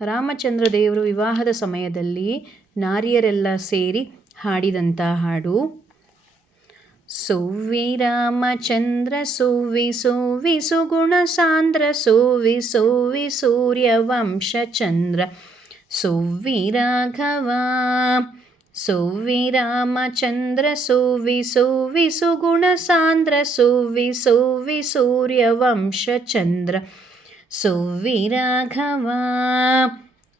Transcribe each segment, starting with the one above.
ರಾಮಚಂದ್ರ ದೇವರು ವಿವಾಹದ ಸಮಯದಲ್ಲಿ ನಾರಿಯರೆಲ್ಲ ಸೇರಿ ಹಾಡಿದಂಥ ಹಾಡು. ಸೋವಿ ರಾಮಚಂದ್ರ ಸೋವಿ ಸೋವಿ ಸುಗುಣ ಸಾಂದ್ರ ಸೋವಿ ಸೋವಿ ಸೂರ್ಯವಂಶಚಂದ್ರ ಸೋವಿ ರಾಘವ. ಸೋವಿ ರಾಮಚಂದ್ರ ಸೋವಿ ಸೋವಿ ಸುಗುಣ ಸಾಂದ್ರ ಸೋವಿ ಸೋವಿ ಸೂರ್ಯವಂಶಚಂದ್ರ ಸೋವಿ ರಾಘವ.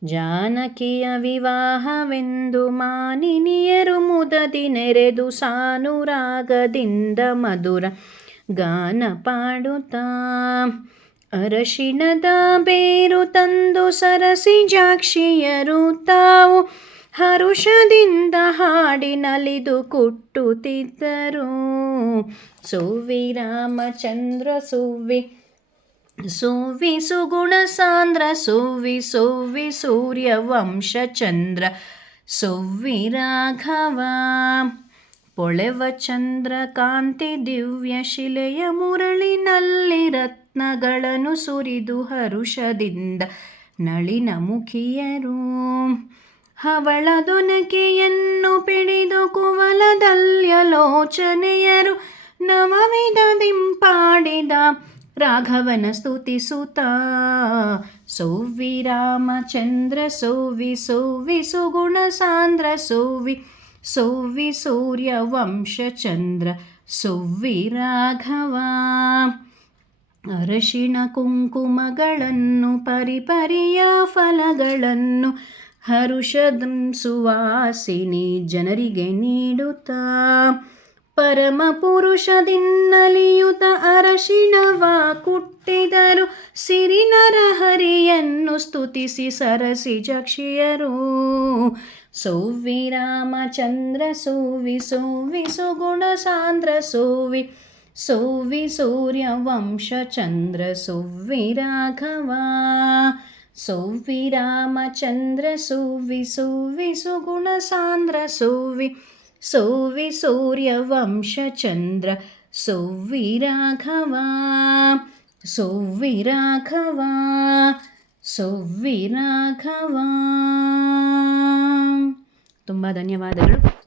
ಜಾನಕಿಯ ವಿವಾಹವೆಂದು ಮಾನಿನಿಯರು ಮುದದಿ ನೆರೆದು ಸಾನುರಾಗದಿಂದ ಮಧುರ ಗಾನ ಪಾಡುತ್ತಾ ಅರಶಿಣದ ಬೇರು ತಂದು ಸರಸಿಜಾಕ್ಷಿಯರು ತಾವು ಹರುಷದಿಂದ ಹಾಡಿ ನಲಿದು ಕುಟ್ಟುತ್ತಿದ್ದರು. ಸೋವಿ ರಾಮಚಂದ್ರ ಸೋವಿ ಸೋವಿ ಸುಗುಣ ಸಾಂದ್ರ ಸೋವಿ ಸೋವಿ ಸೂರ್ಯವಂಶಚಂದ್ರ ಸೋವಿ ರಾಘವ. ಪೊಳೆವ ಚಂದ್ರಕಾಂತಿ ದಿವ್ಯ ಶಿಲೆಯ ಮುರಳಿನಲ್ಲಿ ರತ್ನಗಳನ್ನು ಸುರಿದು ಹರುಷದಿಂದ ನಳಿನ ಮುಖಿಯರು ಹವಳದೊನಕೆಯನ್ನು ಪಿಡಿದು ಕುವಲದಲ್ಯಲೋಚನೆಯರು ನವವಿಧದಿಂಪಾಡಿದ ರಾಘವನ ಸ್ತುತಿಸುತ್ತಾ. ಸೋವಿ ರಾಮಚಂದ್ರ ಸೋವಿ ಸೋವಿ ಸುಗುಣ ಸಾಂದ್ರ ಸೋವಿ ಸೋವಿ ಸೂರ್ಯವಂಶಚಂದ್ರ ಸೋವಿ ರಾಘವ. ಅರಶಿಣ ಕುಂಕುಮಗಳನ್ನು ಪರಿಪರಿಯ ಫಲಗಳನ್ನು ಹರುಷದ ಸುವಾಸಿನಿ ಜನರಿಗೆ ನೀಡುತ್ತಾ ಪರಮ ಪುರುಷದಿನ್ನಲಿಯುತ ಅರಶಿಣವ ಕುಟ್ಟಿದರು ಸಿರಿ ನರಹರಿಯನ್ನು ಸ್ತುತಿಸಿ ಸರಸಿಜಕ್ಷಿಯರು. ಸೋವಿ ರಾಮಚಂದ್ರ ಸೋವಿ ಸೋವಿ ಸುಗುಣ ಸಾಂದ್ರ ಸೋವಿ ಸೋವಿ ಸೂರ್ಯವಂಶಚಂದ್ರ ಸೋವಿ ರಾಘವ. ಸೋವಿ ರಾಮಚಂದ್ರ ಸೋವಿ ಸೋವಿ ಸುಗುಣ ಸಾಂದ್ರ ಸೋವಿ ಸೋವಿ ಸೂರ್ಯವಂಶಚಂದ್ರ ಸೋವಿ ರಾಘವ. ಸೋವಿ ರಾಘವ ಸೋವಿ ರಾಘವ. ತುಂಬ ಧನ್ಯವಾದಗಳು.